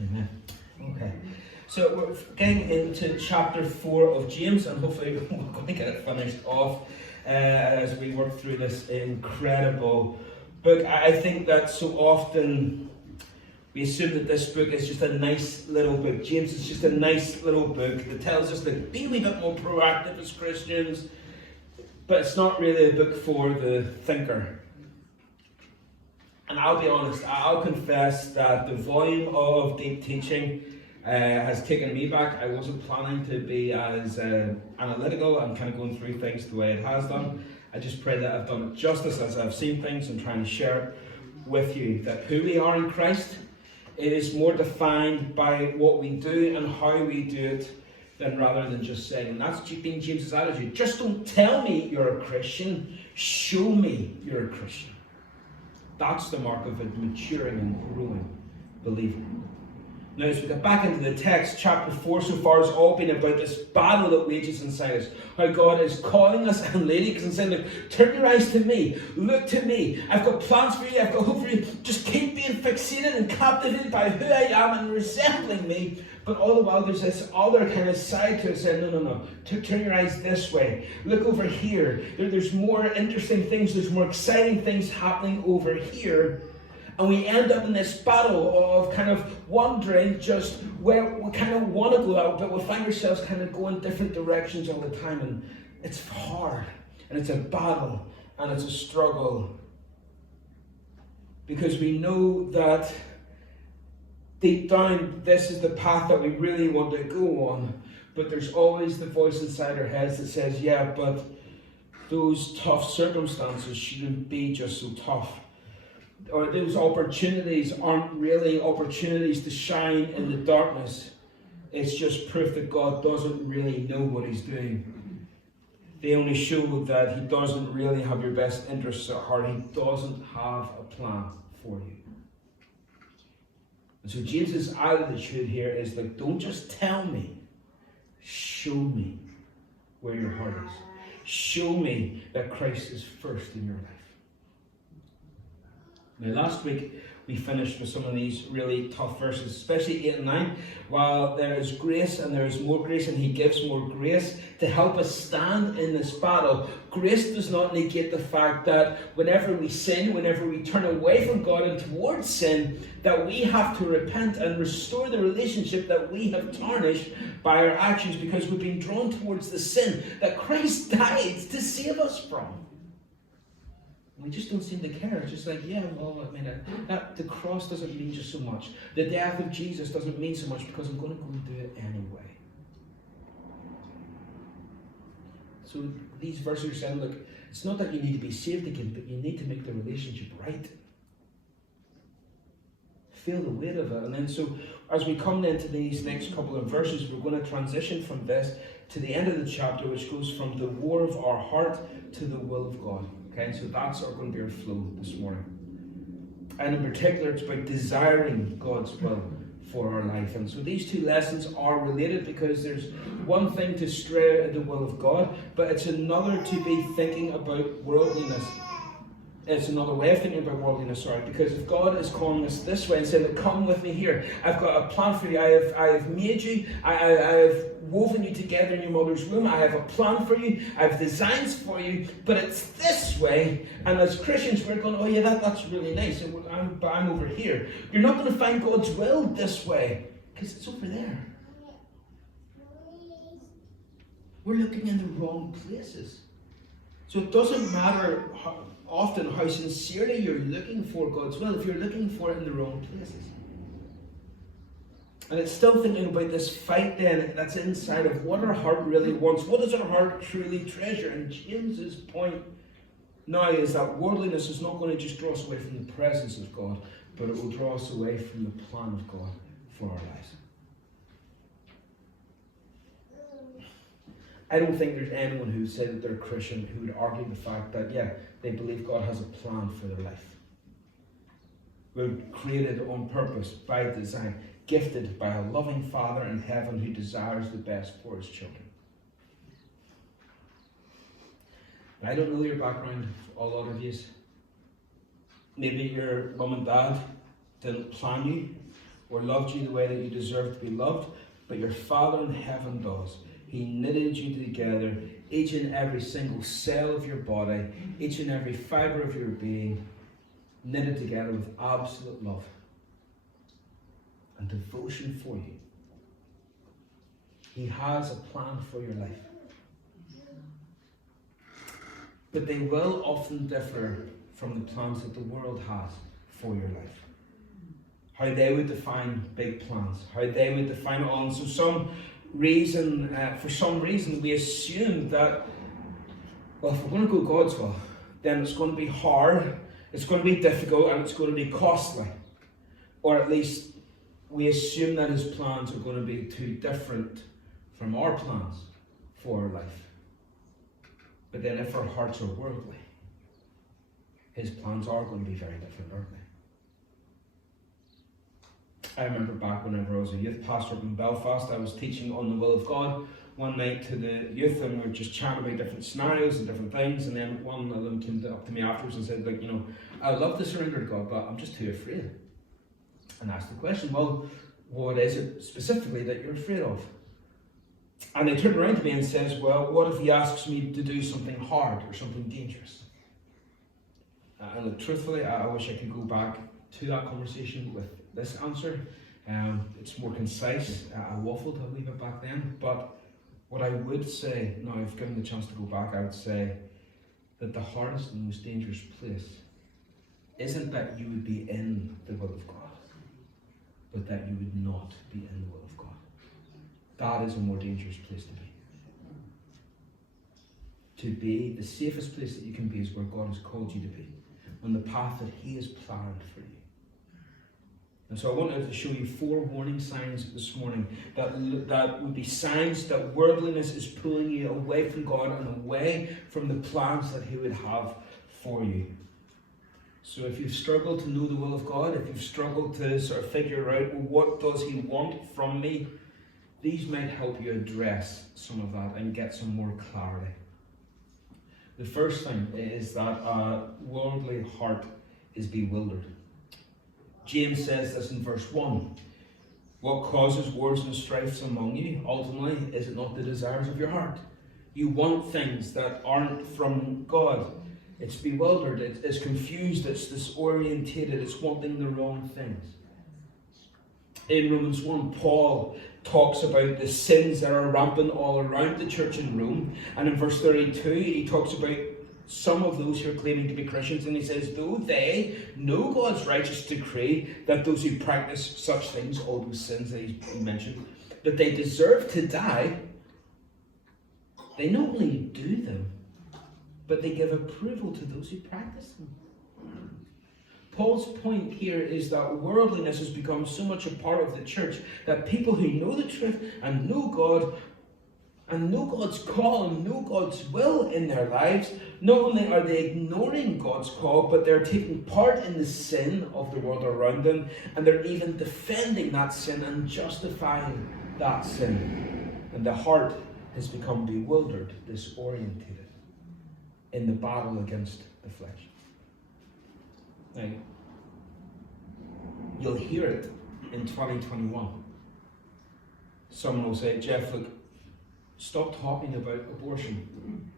Amen. Okay. So we're getting into chapter 4 of James, and hopefully we're going to get it finished off as we work through this incredible book. I think that so often we assume that this book is just a nice little book. James is just a nice little book that tells us to be a wee bit more proactive as Christians, but it's not really a book for the thinker. And I'll be honest, I'll confess that the volume of deep teaching has taken me back. I wasn't planning to be as analytical and kind of going through things the way it has done. I just pray that I've done it justice as I've seen things and trying to share it with you. That who we are in Christ, it is more defined by what we do and how we do it than rather than just saying. And that's been James's attitude. Just don't tell me you're a Christian, show me you're a Christian. That's the mark of a maturing and growing believer. Now, as we get back into the text, chapter 4 so far has all been about this battle that wages inside us. How God is calling us and leading us and saying, look, turn your eyes to me. Look to me. I've got plans for you. I've got hope for you. Just keep being fixated and captivated by who I am and resembling me. But all the while, there's this other kind of side to it saying, no. Turn your eyes this way. Look over here. There's more interesting things. There's more exciting things happening over here. And we end up in this battle of kind of wondering just where we kind of want to go out, but we find ourselves kind of going different directions all the time. And it's hard. And it's a battle. And it's a struggle. Because we know that deep down, this is the path that we really want to go on. But there's always the voice inside our heads that says, yeah, but those tough circumstances shouldn't be just so tough. Or those opportunities aren't really opportunities to shine in the darkness. It's just proof that God doesn't really know what he's doing. They only show that he doesn't really have your best interests at heart. He doesn't have a plan for you. And so James's attitude here is like, don't just tell me, show me where your heart is. Show me that Christ is first in your life. Now last week we finished with some of these really tough verses, especially 8 and 9. While there is grace and there is more grace and he gives more grace to help us stand in this battle, grace does not negate the fact that whenever we sin, whenever we turn away from God and towards sin, that we have to repent and restore the relationship that we have tarnished by our actions because we've been drawn towards the sin that Christ died to save us from. We just don't seem to care. It's just like, yeah, well, I mean, that the cross doesn't mean just so much. The death of Jesus doesn't mean so much because I'm going to go and do it anyway. So these verses are saying, look, it's not that you need to be saved again, but you need to make the relationship right. Feel the weight of it. And then so as we come into these next couple of verses, we're going to transition from this to the end of the chapter, which goes from the war of our heart to the will of God. Okay, so that's going to be our flow this morning. And in particular, it's about desiring God's will for our life. And so these two lessons are related because there's one thing to stray at the will of God, but it's another to be thinking about worldliness. It's another way of thinking about worldliness, because if God is calling us this way and saying, come with me here, I've got a plan for you, I have made you, I have woven you together in your mother's womb, I have a plan for you, I have designs for you, but it's this way. And as Christians, we're going, oh yeah, that's really nice, but I'm over here. You're not going to find God's will this way, because it's over there. We're looking in the wrong places. So it doesn't matter often how sincerely you're looking for God's will if you're looking for it in the wrong places. And it's still thinking about this fight then that's inside of what our heart really wants. What does our heart truly treasure? And James's point now is that worldliness is not going to just draw us away from the presence of God, but it will draw us away from the plan of God for our lives. I don't think there's anyone who would say that they're a Christian who would argue the fact that, yeah, they believe God has a plan for their life. We're created on purpose, by design, gifted by a loving Father in heaven who desires the best for his children. I don't know your background, a lot of you. Maybe your mum and dad didn't plan you or loved you the way that you deserve to be loved, but your Father in heaven does. He knitted you together, each and every single cell of your body, each and every fibre of your being, knitted together with absolute love and devotion for you. He has a plan for your life. But they will often differ from the plans that the world has for your life. How they would define big plans, how they would define it all. And so for some reason, we assume that, well, if we're going to go God's will, then it's going to be hard, it's going to be difficult, and it's going to be costly. Or at least we assume that his plans are going to be too different from our plans for our life. But then if our hearts are worldly, his plans are going to be very different, aren't they? I remember back whenever I was a youth pastor up in Belfast, I was teaching on the will of God one night to the youth, and we were just chatting about different scenarios and different things, and then one of them came up to me afterwards and said, like, I love to surrender to God, but I'm just too afraid. And I asked the question, well, what is it specifically that you're afraid of? And they turned around to me and says, well, what if he asks me to do something hard or something dangerous? And look, truthfully, I wish I could go back to that conversation with this answer. It's more concise. I waffled a wee bit back then, but what I would say, now I've given the chance to go back, I would say that the hardest and most dangerous place isn't that you would be in the will of God, but that you would not be in the will of God. That is a more dangerous place to be. To be, the safest place that you can be is where God has called you to be, on the path that he has planned for you. And so I wanted to show you 4 warning signs this morning that would be signs that worldliness is pulling you away from God and away from the plans that he would have for you. So if you've struggled to know the will of God, if you've struggled to sort of figure out, well, what does he want from me? These might help you address some of that and get some more clarity. The first thing is that a worldly heart is bewildered. James says this in verse 1. What causes wars and strifes among you? Ultimately, is it not the desires of your heart? You want things that aren't from God. It's bewildered, it's confused, it's disorientated, it's wanting the wrong things. In Romans 1, Paul talks about the sins that are rampant all around the church in Rome. And in verse 32, he talks about some of those who are claiming to be Christians, and he says, though they know God's righteous decree that those who practice such things, all those sins that he mentioned, that they deserve to die, they not only do them, but they give approval to those who practice them. Paul's point here is that worldliness has become so much a part of the church that people who know the truth and know God and know God's call and know God's will in their lives, not only are they ignoring God's call, but they're taking part in the sin of the world around them, and they're even defending that sin and justifying that sin. And the heart has become bewildered, disorientated in the battle against the flesh. Now, you'll hear it in 2021. Someone will say, Jeff, look, stop talking about abortion.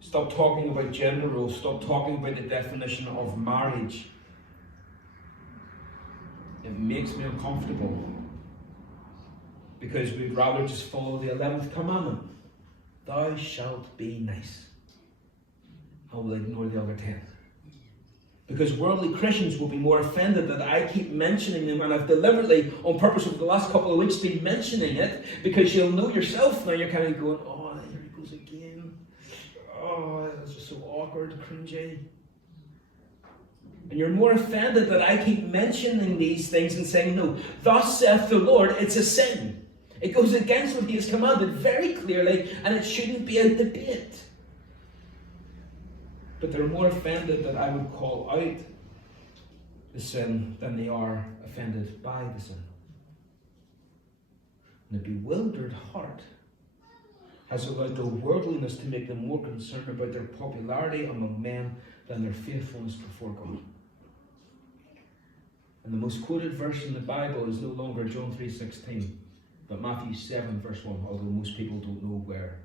Stop talking about gender roles. Stop talking about the definition of marriage. It makes me uncomfortable because we'd rather just follow the 11th commandment. Thou shalt be nice. And we'll ignore the other 10. Because worldly Christians will be more offended that I keep mentioning them, and I've deliberately, on purpose over the last couple of weeks, been mentioning it, because you'll know yourself now, you're kind of going, oh, here he goes again. Oh, that's just so awkward, cringy. And you're more offended that I keep mentioning these things and saying, no, thus saith the Lord, it's a sin. It goes against what he has commanded very clearly, and it shouldn't be a debate. But they're more offended that I would call out the sin than they are offended by the sin. And the bewildered heart has allowed their worldliness to make them more concerned about their popularity among men than their faithfulness before God. And the most quoted verse in the Bible is no longer John 3:16, but Matthew 7 verse 1, although most people don't know where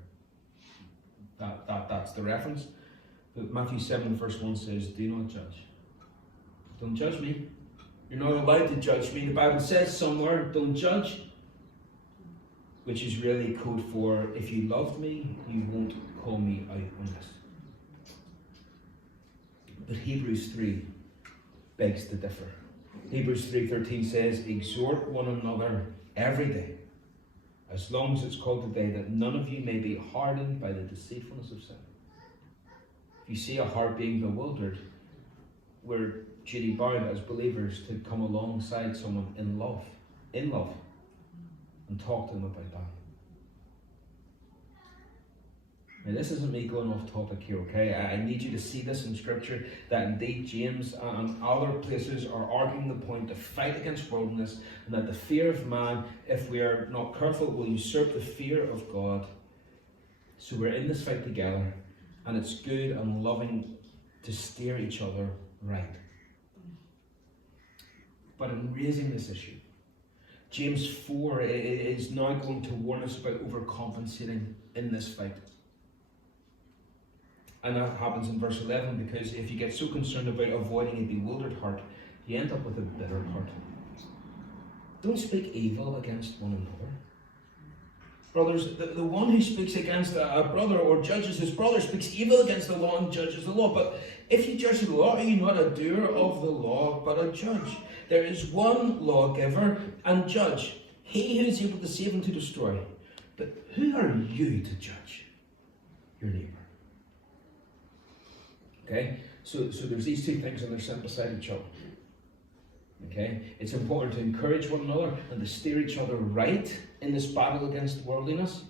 that's the reference. But Matthew 7 verse 1 says, do not judge. Don't judge me. You're not allowed to judge me. The Bible says somewhere, don't judge. Which is really code for, if you loved me, you won't call me out on this. But Hebrews 3 begs to differ. Hebrews 3:13 says, exhort one another every day, as long as it's called today, that none of you may be hardened by the deceitfulness of sin. If you see a heart being bewildered, we're duty bound as believers to come alongside someone in love, and talk to them about that. Now, this isn't me going off topic here, okay? I need you to see this in Scripture, that indeed James and other places are arguing the point to fight against worldliness, and that the fear of man, if we are not careful, will usurp the fear of God. So we're in this fight together, and it's good and loving to steer each other right. But in raising this issue, James 4 is now going to warn us about overcompensating in this fight. And that happens in verse 11, because if you get so concerned about avoiding a bewildered heart, you end up with a bitter heart. Don't speak evil against one another. Brothers, the one who speaks against a brother or judges his brother speaks evil against the law and judges the law. But if you judge the law, are you not a doer of the law, but a judge? There is one lawgiver and judge, he who is able to save and to destroy. But who are you to judge your neighbour? Okay, so there's these two things, and they're sent beside each other. Okay, it's important to encourage one another and to steer each other right in this battle against worldliness.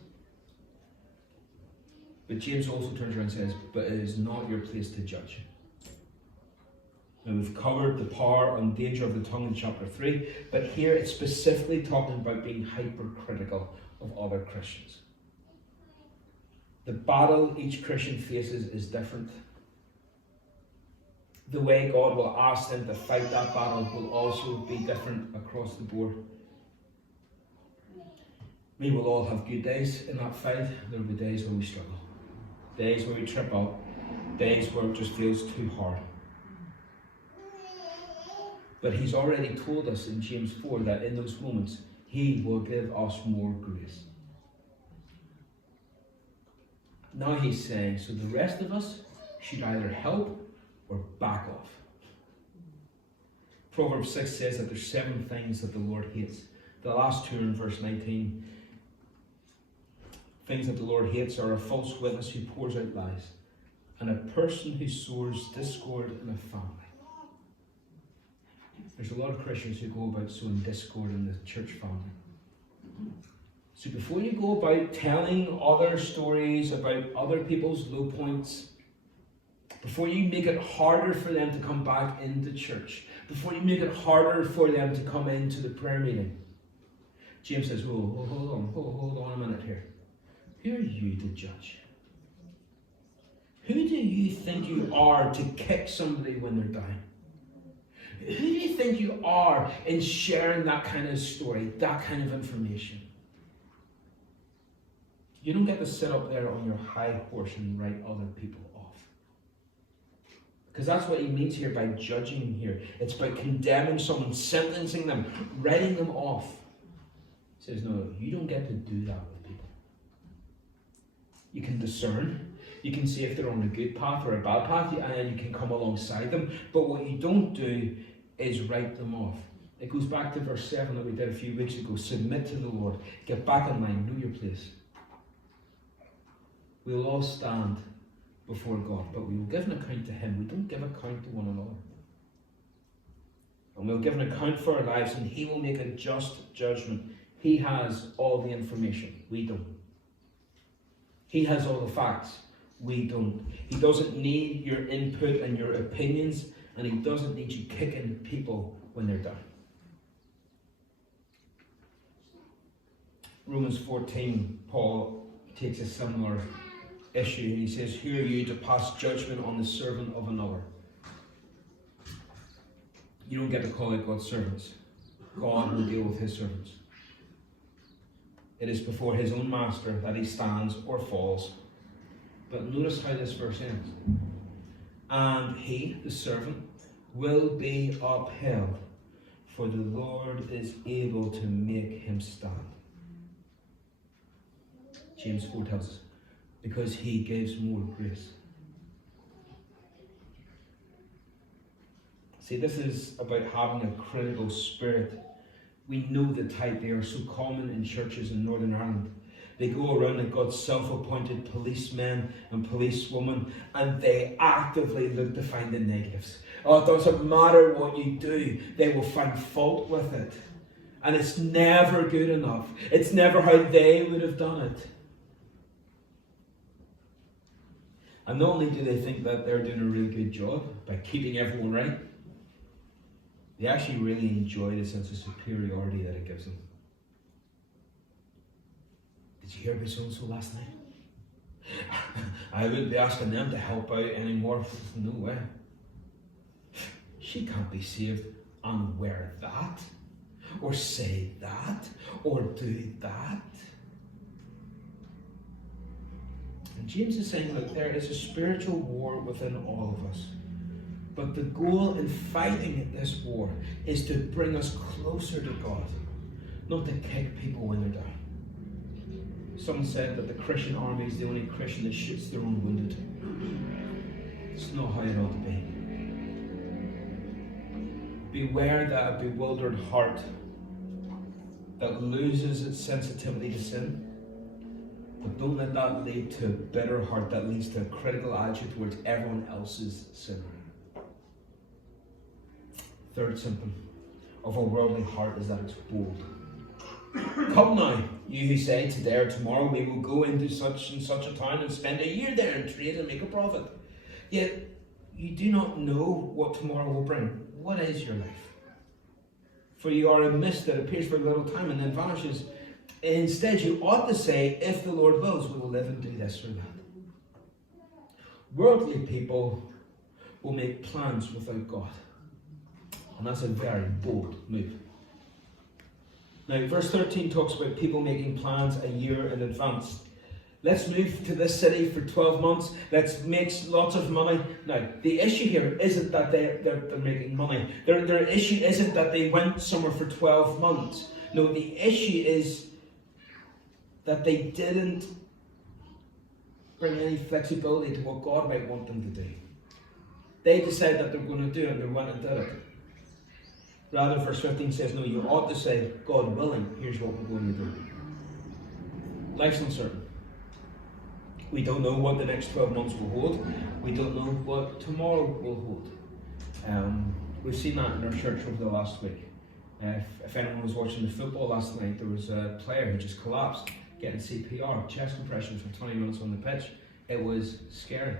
But James also turns around and says, but it is not your place to judge. Now, we've covered the power and danger of the tongue in chapter 3, but here it's specifically talking about being hypercritical of other Christians. The battle each Christian faces is different. The way God will ask them to fight that battle will also be different across the board. We will all have good days in that fight. There will be days where we struggle, days where we trip up, days where it just feels too hard. But he's already told us in James 4 that in those moments he will give us more grace. Now he's saying, so the rest of us should either help or back off. Proverbs 6 says that there's 7 things that the Lord hates. The last two are in verse 19. Things that the Lord hates are a false witness who pours out lies, and a person who sows discord in a family. There's a lot of Christians who go about sowing discord in the church family. So before you go about telling other stories about other people's low points, before you make it harder for them to come back into church, before you make it harder for them to come into the prayer meeting, James says, hold on a minute here. Who are you to judge? Who do you think you are to kick somebody when they're down? Who do you think you are in sharing that kind of story, that kind of information? You don't get to sit up there on your high horse and write other people off. Because that's what he means here by judging here. It's by condemning someone, sentencing them, writing them off. He says, no, you don't get to do that with people. You can discern. You can see if they're on a good path or a bad path, and you can come alongside them. But what you don't do is write them off. It goes back to verse 7 that we did a few weeks ago. Submit to the Lord. Get back in line. Know your place. We'll all stand before God, but we will give an account to him. We don't give account to one another. And we'll give an account for our lives, and he will make a just judgment. He has all the information. We don't. He has all the facts. We don't. He doesn't need your input and your opinions, and he doesn't need you kicking people when they're down. Romans 14, Paul takes a similar issue. He says, who are you to pass judgment on the servant of another? You don't get to call out God's servants. God will deal with his servants. It is before his own master that he stands or falls. But notice how this verse ends. And he, the servant, will be upheld, for the Lord is able to make him stand. James 4 tells us, because he gives more grace. See, this is about having a critical spirit. We know the type. They are so common in churches in Northern Ireland. They go around like God's self-appointed policemen and policewomen, and they actively look to find the negatives. Oh, it doesn't matter what you do, they will find fault with it. And it's never good enough. It's never how they would have done it. And not only do they think that they're doing a really good job by keeping everyone right, they actually really enjoy the sense of superiority that it gives them. Did you hear about so-and-so last night? I wouldn't be asking them to help out anymore. No way. She can't be saved and wear that, or say that, or do that. And James is saying, look, there is a spiritual war within all of us. But the goal in fighting this war is to bring us closer to God, not to kick people when they're down. Someone said that the Christian army is the only Christian that shoots their own wounded. It's not how it ought to be. Beware that a bewildered heart that loses its sensitivity to sin. But don't let that lead to a bitter heart that leads to a critical attitude towards everyone else's sin. Third symptom of a worldly heart is that it's bold. Come now, you who say today or tomorrow we will go into such and such a town and spend a year there and trade and make a profit. Yet you do not know what tomorrow will bring. What is your life? For you are a mist that appears for a little time and then vanishes. Instead, you ought to say, if the Lord wills, we will live and do this or that. Worldly people will make plans without God. And that's a very bold move. Now, verse 13 talks about people making plans a year in advance. Let's move to this city for 12 months. Let's make lots of money. Now, the issue here isn't that they're making money. Their issue isn't that they went somewhere for 12 months. No, the issue is that they didn't bring any flexibility to what God might want them to do. They decided that they're going to do it, and they went and did it. Rather, verse 15 says, no, you ought to say, God willing, here's what we're going to do. Life's uncertain. We don't know what the next 12 months will hold. We don't know what tomorrow will hold. We've seen that in our church over the last week. If anyone was watching the football last night, there was a player who just collapsed, getting CPR, chest compression for 20 minutes on the pitch. It was scary.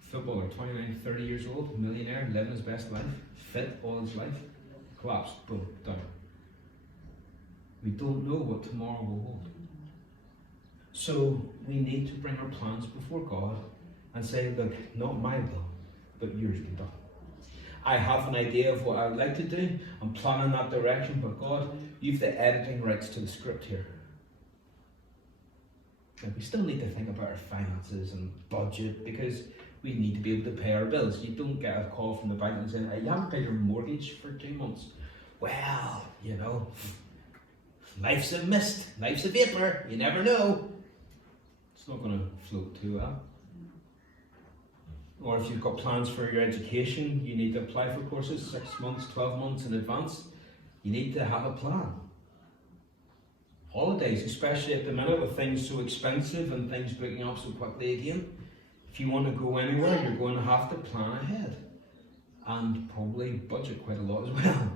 Footballer, 29, 30 years old, millionaire, living his best life, fit all his life, collapsed, boom, done. We don't know what tomorrow will hold. So we need to bring our plans before God and say, look, not my will, but yours be done. I have an idea of what I would like to do. I'm planning that direction, but God, you've the editing rights to the script here. Now, we still need to think about our finances and budget because we need to be able to pay our bills. You don't get a call from the bank and saying, you haven't paid your mortgage for 2 months. Well, you know, life's a mist, life's a vapor, you never know. It's not going to float too well. Or if you've got plans for your education, you need to apply for courses 6 months, 12 months in advance. You need to have a plan. Holidays, especially at the minute with things so expensive and things booking up so quickly again. If you want to go anywhere, you're going to have to plan ahead. And probably budget quite a lot as well.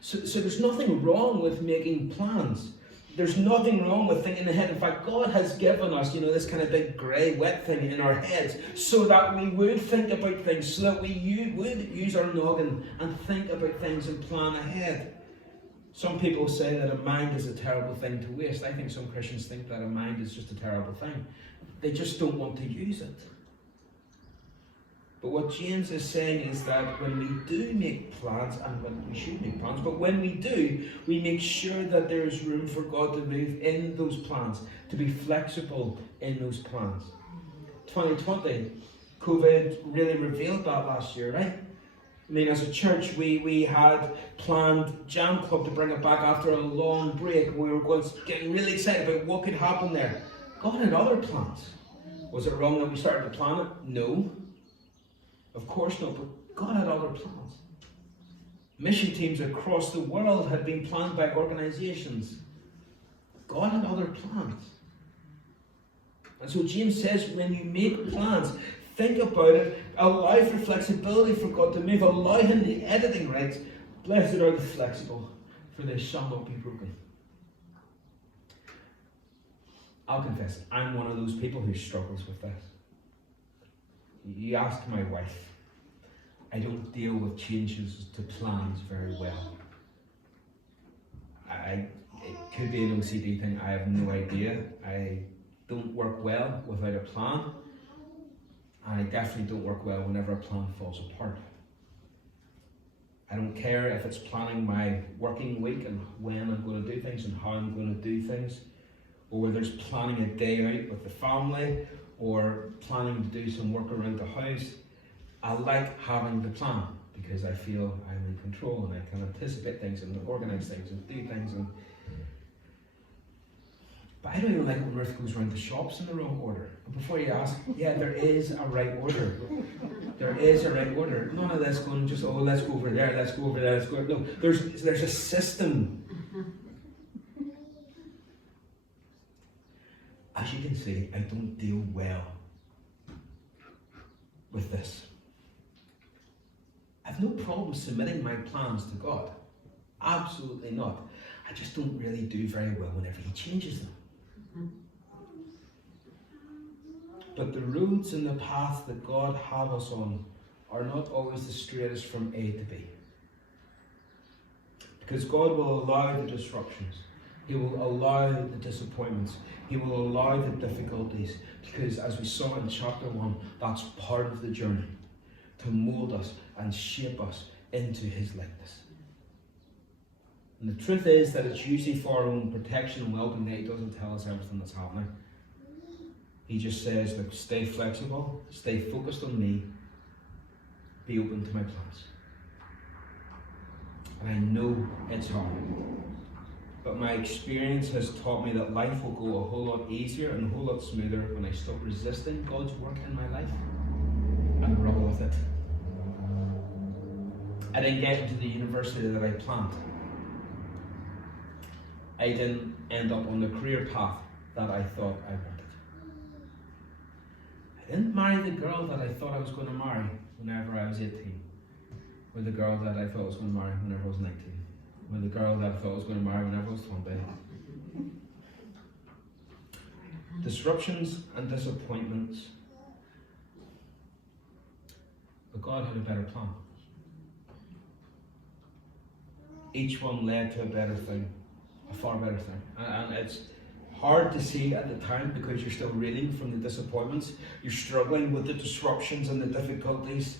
So there's nothing wrong with making plans. There's nothing wrong with thinking ahead. In fact, God has given us, this kind of big grey, wet thing in our heads so that we would think about things, so that we would use our noggin and think about things and plan ahead. Some people say that a mind is a terrible thing to waste. I think some Christians think that a mind is just a terrible thing. They just don't want to use it. But what James is saying is that when we do make plans, and when we should make plans, but when we do, we make sure that there is room for God to move in those plans, to be flexible in those plans. 2020, COVID really revealed that last year, right? I mean, as a church, we had planned Jam Club to bring it back after a long break. We were getting really excited about what could happen there. God had other plans. Was it wrong that we started to plan it? No. Of course not, but God had other plans. Mission teams across the world had been planned by organizations. God had other plans. And so James says, when you make plans, think about it, allow for flexibility for God to move, allow Him the editing rights. Blessed are the flexible, for they shall not be broken. I'll confess, I'm one of those people who struggles with this. You ask my wife, I don't deal with changes to plans very well. It could be an OCD thing, I have no idea. I don't work well without a plan. And I definitely don't work well whenever a plan falls apart. I don't care if it's planning my working week and when I'm going to do things and how I'm going to do things, or whether it's planning a day out with the family, or planning to do some work around the house. I like having the plan because I feel I'm in control and I can anticipate things and organise things and do things. But I don't even like when Ruth goes around the shops in the wrong order. And before you ask, yeah, there is a right order. There is a right order. None of this going just, let's go over there, let's go over there, let's go. No, there's a system. As you can see, I don't deal well with this. I have no problem submitting my plans to God. Absolutely not. I just don't really do very well whenever He changes them. But the roads and the path that God has us on are not always the straightest from A to B. Because God will allow the disruptions. He will allow the disappointments. He will allow the difficulties. Because as we saw in chapter 1, that's part of the journey. To mould us and shape us into His likeness. And the truth is that it's usually for our own protection and well-being that He doesn't tell us everything that's happening. He just says, look, stay flexible, stay focused on me, be open to my plans. And I know it's hard. But my experience has taught me that life will go a whole lot easier and a whole lot smoother when I stop resisting God's work in my life and run with it. I didn't get into the university that I planned. I didn't end up on the career path that I thought I wanted. I didn't marry the girl that I thought I was going to marry whenever I was 18. Or the girl that I thought I was going to marry whenever I was 19. Or the girl that I thought I was going to marry whenever I was 20. Disruptions and disappointments. But God had a better plan. Each one led to a better thing. A far better thing. And it's hard to see at the time because you're still reeling from the disappointments. You're struggling with the disruptions and the difficulties.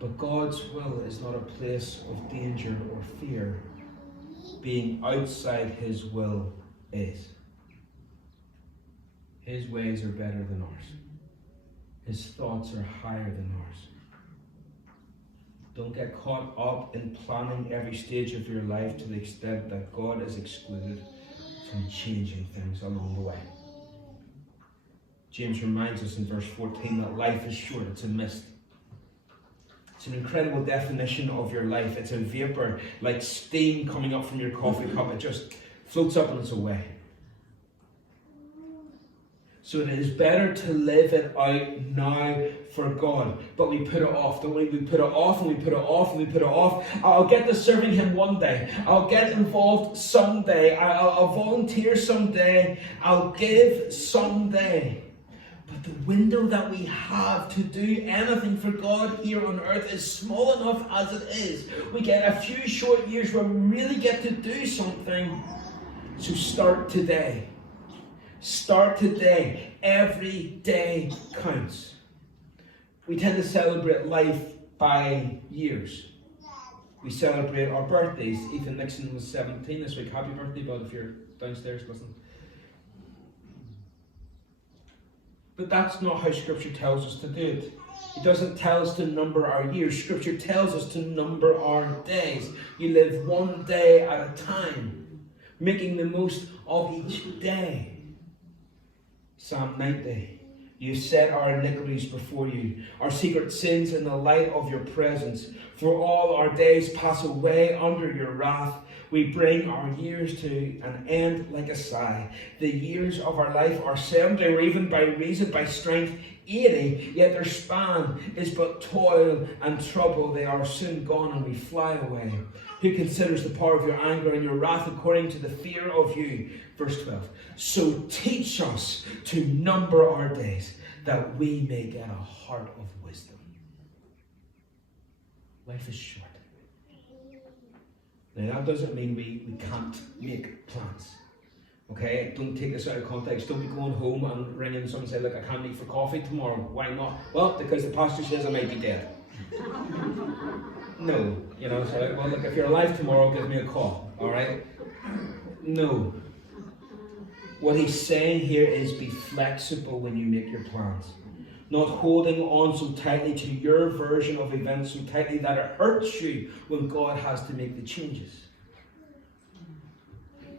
But God's will is not a place of danger or fear. Being outside His will is. His ways are better than ours. His thoughts are higher than ours. Don't get caught up in planning every stage of your life to the extent that God is excluded from changing things along the way. James reminds us in verse 14 that life is short, it's a mist. It's an incredible definition of your life. It's a vapor, like steam coming up from your coffee cup. It just floats up and it's away. So it is better to live it out now for God. But we put it off, don't we? We put it off and we put it off and we put it off. I'll get to serving Him one day. I'll get involved someday. I'll volunteer someday. I'll give someday. But the window that we have to do anything for God here on earth is small enough as it is. We get a few short years where we really get to do something. So start today. Start today. Every day counts. We tend to celebrate life by years. We celebrate our birthdays. Ethan Nixon was 17 this week. Happy birthday, bud, if you're downstairs listening. But that's not how Scripture tells us to do it. It doesn't tell us to number our years. Scripture tells us to number our days. You live one day at a time, making the most of each day. Psalm 90. You set our iniquities before you, our secret sins in the light of your presence. For all our days pass away under your wrath. We bring our years to an end like a sigh. The years of our life are 70, or even by reason, by strength, 80, yet their span is but toil and trouble. They are soon gone and we fly away. Who considers the power of your anger and your wrath according to the fear of you? Verse 12. So teach us to number our days, that we may get a heart of wisdom. Life is short. Now that doesn't mean we can't make plans. Okay, don't take this out of context. Don't be going home and ringing someone and say, look, I can't meet for coffee tomorrow. Why not? Well, because the pastor says I might be dead. No, so, well, look, if you're alive tomorrow, give me a call, all right? No. What he's saying here is be flexible when you make your plans. Not holding on so tightly to your version of events so tightly that it hurts you when God has to make the changes.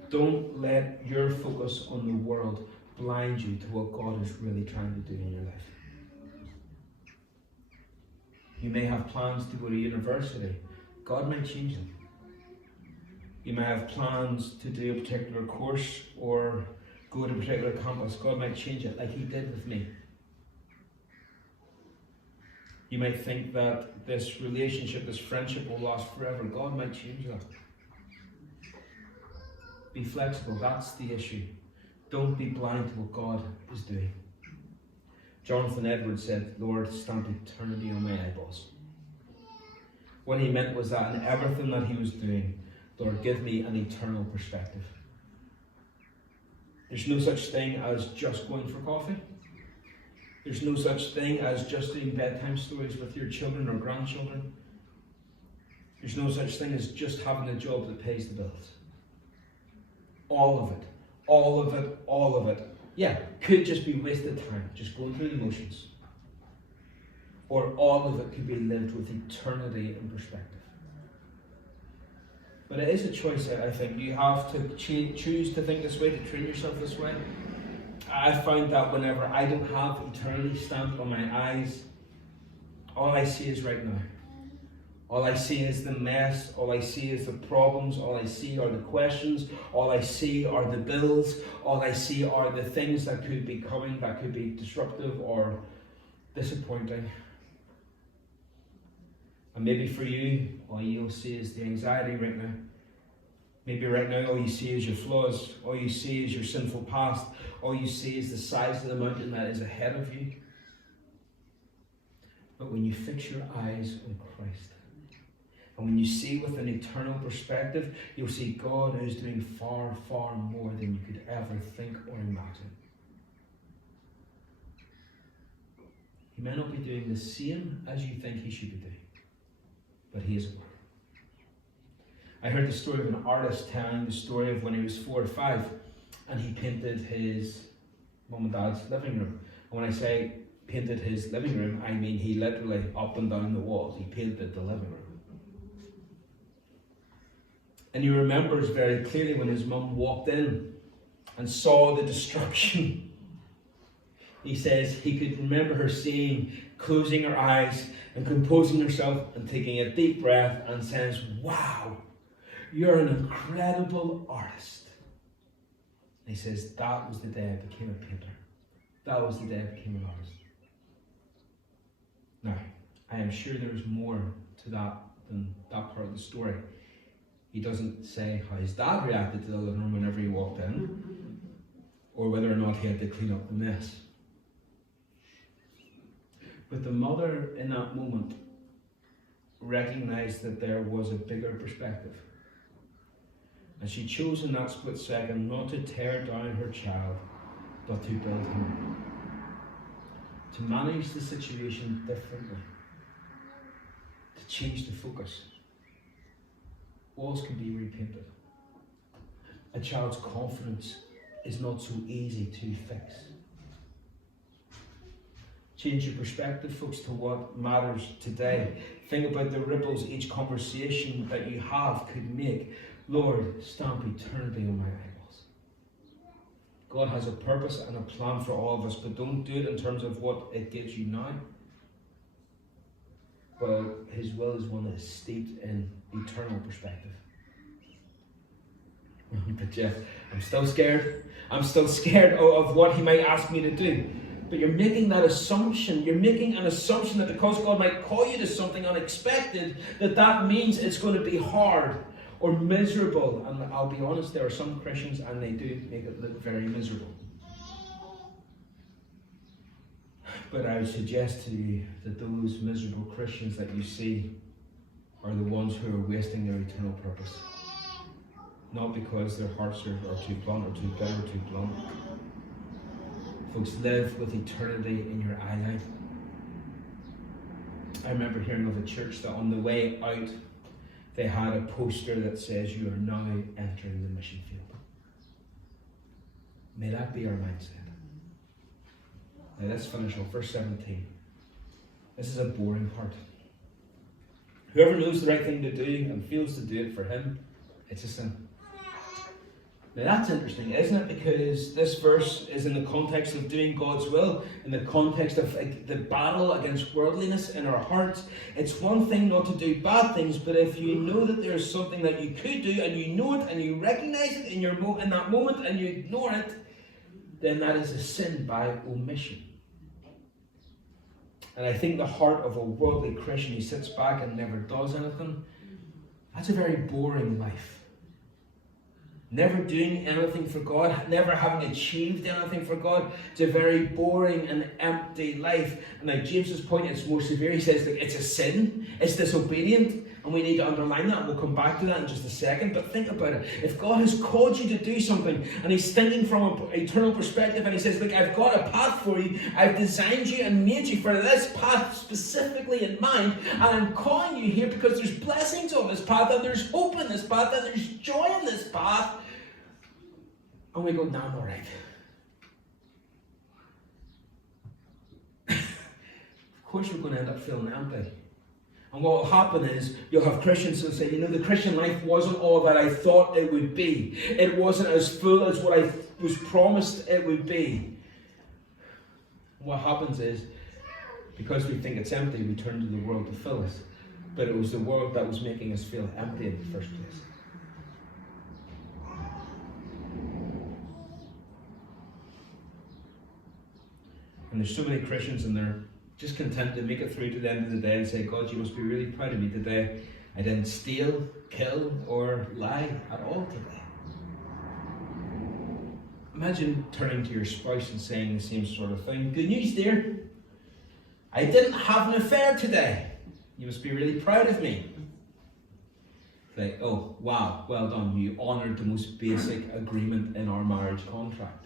Don't let your focus on the world blind you to what God is really trying to do in your life. You may have plans to go to university. God might change them. You may have plans to do a particular course or go to a particular campus. God might change it like he did with me. You might think that this relationship, this friendship will last forever. God might change that. Be flexible. That's the issue. Don't be blind to what God is doing. Jonathan Edwards said, Lord, stamp eternity on my eyeballs. What he meant was that in everything that he was doing, Lord, give me an eternal perspective. There's no such thing as just going for coffee. There's no such thing as just doing bedtime stories with your children or grandchildren. There's no such thing as just having a job that pays the bills. All of it. All of it. All of it. Yeah, could just be wasted time, just going through the motions. Or all of it could be lived with eternity in perspective. But it is a choice, I think. You have to choose to think this way, to train yourself this way. I find that whenever I don't have eternity stamped on my eyes, all I see is right now. All I see is the mess, all I see is the problems, all I see are the questions, all I see are the bills, all I see are the things that could be coming, that could be disruptive or disappointing. And maybe for you, all you'll see is the anxiety right now. Maybe right now all you see is your flaws, all you see is your sinful past, all you see is the size of the mountain that is ahead of you. But when you fix your eyes on Christ, and when you see with an eternal perspective, you'll see God is doing far, far more than you could ever think or imagine. He may not be doing the same as you think he should be doing, but he is at work. I heard the story of an artist telling the story of when he was 4 or 5, and he painted his mum and dad's living room. And when I say painted his living room, I mean he literally up and down the walls, he painted the living room. And he remembers very clearly when his mum walked in and saw the destruction. He says he could remember her closing her eyes and composing herself and taking a deep breath and says, wow, you're an incredible artist. And he says, that was the day I became a painter. That was the day I became an artist. Now, I am sure there's more to that than that part of the story. He doesn't say how his dad reacted to the living room whenever he walked in, or whether or not he had to clean up the mess. But the mother in that moment recognized that there was a bigger perspective. And she chose in that split second not to tear down her child, but to build him. to manage the situation differently, to change the focus. Walls can be repainted. A child's confidence is not so easy to fix. Change your perspective, folks, to what matters today. Think about the ripples each conversation that you have could make. Lord, stamp eternity on my eyeballs. God has a purpose and a plan for all of us, but don't do it in terms of what it gives you now. But his will is one that is steeped in eternal perspective. But yeah, I'm still scared. I'm still scared of what he might ask me to do. But you're making that assumption. You're making an assumption that because God might call you to something unexpected, that means it's going to be hard or miserable. And I'll be honest, there are some Christians and they do make it look very miserable. But I would suggest to you that those miserable Christians that you see are the ones who are wasting their eternal purpose. Not because their hearts are too blunt or too bitter or too blunt. Folks, live with eternity in your eye line. I remember hearing of a church that on the way out, they had a poster that says, "You are now entering the mission field." May that be our mindset. Now let's finish off verse 17. This is a boring part. Whoever knows the right thing to do and fails to do it for him, it's a sin. Now that's interesting, isn't it? Because this verse is in the context of doing God's will, in the context of the battle against worldliness in our hearts. It's one thing not to do bad things, but if you know that there's something that you could do and you know it and you recognize it in that moment and you ignore it, then that is a sin by omission. And I think the heart of a worldly Christian who sits back and never does anything, that's a very boring life. Never doing anything for God, never having achieved anything for God. It's a very boring and empty life. And like James's point, it's more severe. He says that it's a sin, it's disobedient, and we need to underline that, and we'll come back to that in just a second. But think about it. If God has called you to do something, and he's thinking from an eternal perspective, and he says, look, I've got a path for you, I've designed you and made you for this path specifically in mind, and I'm calling you here because there's blessings on this path, and there's hope in this path, and there's joy in this path. And we go, no, I'm all right. Of course we're going to end up feeling empty. And what will happen is you'll have Christians who say, the Christian life wasn't all that I thought it would be. It wasn't as full as what I was promised it would be. What happens is, because we think it's empty, we turn to the world to fill us. But it was the world that was making us feel empty in the first place. And there's so many Christians and they're just content to make it through to the end of the day and say, God, you must be really proud of me today. I didn't steal, kill, or lie at all today. Imagine turning to your spouse and saying the same sort of thing. Good news, dear. I didn't have an affair today. You must be really proud of me. Like, oh, wow, well done. You honoured the most basic agreement in our marriage contract.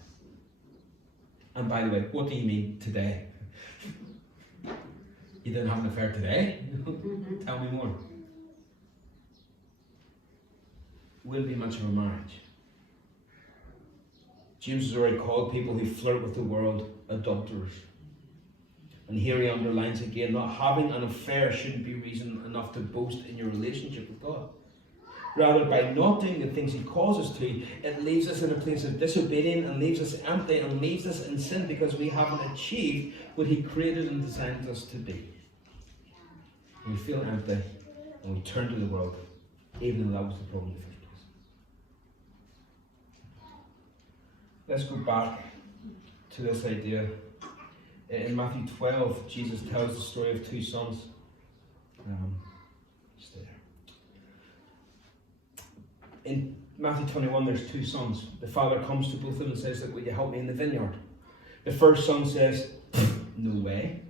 And by the way, what do you mean today? You didn't have an affair today? Tell me more. Will be much of a marriage. James has already called people who flirt with the world adulterers. And here he underlines again, not having an affair shouldn't be reason enough to boast in your relationship with God. Rather, by not doing the things he calls us to, it leaves us in a place of disobedience and leaves us empty and leaves us in sin because we haven't achieved what he created and designed us to be. We feel empty and we turn to the world, even though that was the problem in the first place. Let's go back to this idea. In Matthew 12, Jesus tells the story of two sons. Stay there. In Matthew 21, there's two sons. The father comes to both of them and says, look, will you help me in the vineyard? The first son says, no way.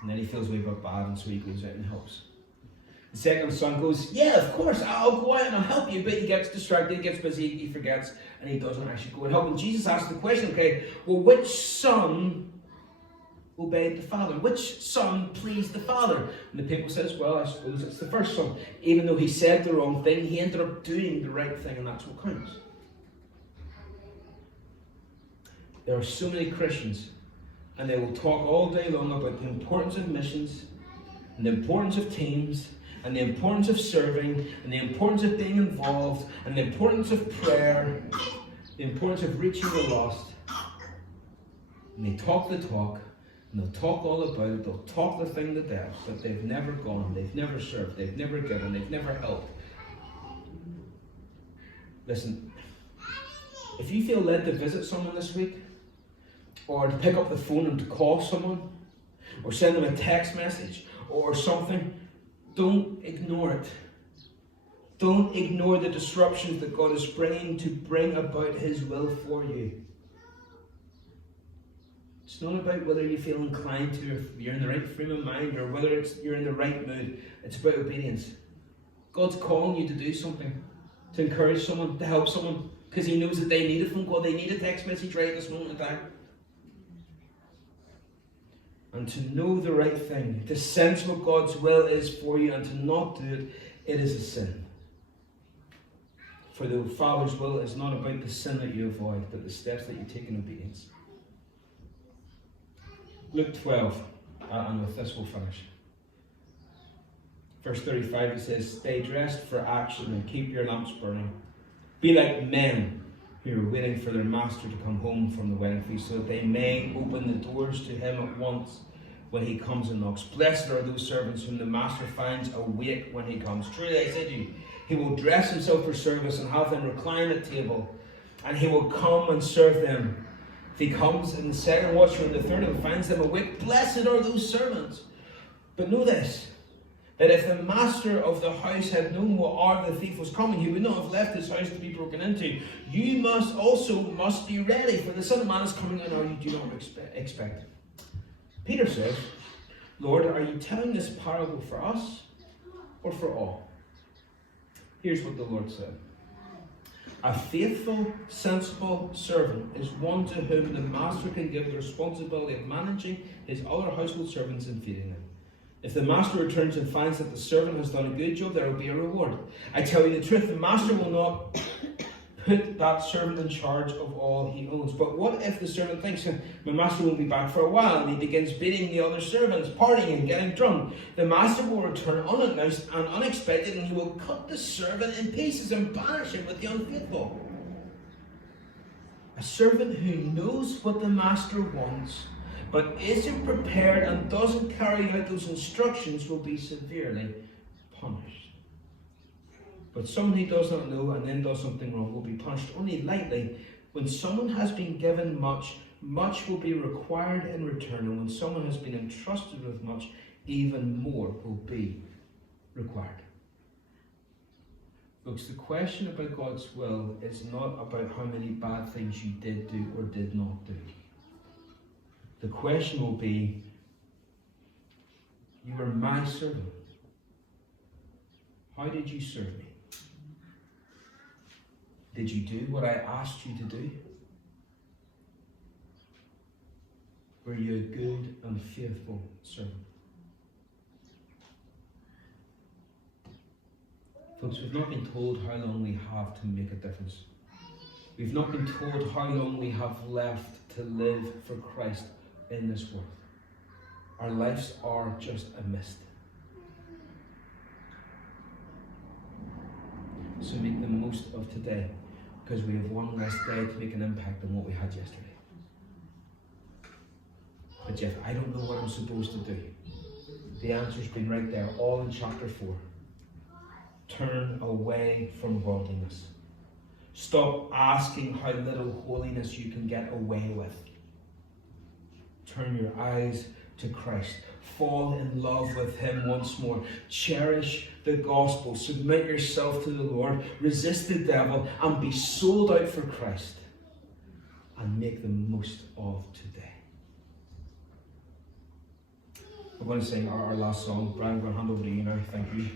And then he feels a wee bit bad, and so he goes out and helps. The second son goes, yeah, of course, I'll go out and I'll help you. But he gets distracted, he gets busy, he forgets, and he doesn't actually go and help. And Jesus asks the question, okay, well, which son obeyed the Father? Which son pleased the Father? And the people says, well, I suppose it's the first son. Even though he said the wrong thing, he ended up doing the right thing, and that's what counts. There are so many Christians, and they will talk all day long about the importance of missions, and the importance of teams, and the importance of serving, and the importance of being involved, and the importance of prayer, the importance of reaching the lost. And they talk the talk, and they'll talk all about it, they'll talk the thing to death, but they've never gone, they've never served, they've never given, they've never helped. Listen, if you feel led to visit someone this week, or to pick up the phone and to call someone, or send them a text message, or something, don't ignore it. Don't ignore the disruptions that God is bringing to bring about His will for you. It's not about whether you feel inclined to, if you're in the right frame of mind, or whether you're in the right mood. It's about obedience. God's calling you to do something, to encourage someone, to help someone, because He knows that they need a phone call, they need a text message right this moment in time. And to know the right thing, to sense what God's will is for you and to not do it, it is a sin. For the Father's will is not about the sin that you avoid, but the steps that you take in obedience. Luke 12, and with this we'll finish. Verse 35, it says, stay dressed for action and keep your lamps burning. Be like men who are waiting for their master to come home from the wedding feast, so that they may open the doors to him at once when he comes and knocks. Blessed are those servants whom the master finds awake when he comes. Truly I say to you, he will dress himself for service and have them recline at table, and he will come and serve them. If he comes in the second watch or in the third and finds them awake, blessed are those servants. But know this, that if the master of the house had known what hour the thief was coming, he would not have left his house to be broken into. You must be ready, for the Son of Man is coming in an hour you do not expect. Peter says, Lord, are you telling this parable for us or for all? Here's what the Lord said. A faithful, sensible servant is one to whom the master can give the responsibility of managing his other household servants and feeding them. If the master returns and finds that the servant has done a good job, there will be a reward. I tell you the truth, the master will not put that servant in charge of all he owns. But what if the servant thinks, my master won't be back for a while, and he begins beating the other servants, partying and getting drunk? The master will return unannounced and unexpected, and he will cut the servant in pieces and banish him with the unfaithful. A servant who knows what the master wants, but isn't prepared and doesn't carry out those instructions will be severely punished. But someone who does not know and then does something wrong will be punished only lightly. When someone has been given much, much will be required in return. And when someone has been entrusted with much, even more will be required. Folks, the question about God's will is not about how many bad things you did do or did not do. The question will be, you were my servant. How did you serve me? Did you do what I asked you to do? Were you a good and faithful servant? Folks, we've not been told how long we have to make a difference. We've not been told how long we have left to live for Christ in this world. Our lives are just a mist. So make the most of today, because we have one less day to make an impact than what we had yesterday. But Jeff, I don't know what I'm supposed to do. The answer's been right there, all in chapter 4. Turn away from worldliness. Stop asking how little holiness you can get away with. Turn your eyes to Christ. Fall in love with Him once more. Cherish the gospel. Submit yourself to the Lord. Resist the devil and be sold out for Christ. And make the most of today. We're going to sing our last song. Brian, I'm going to hand over to you now. Thank you.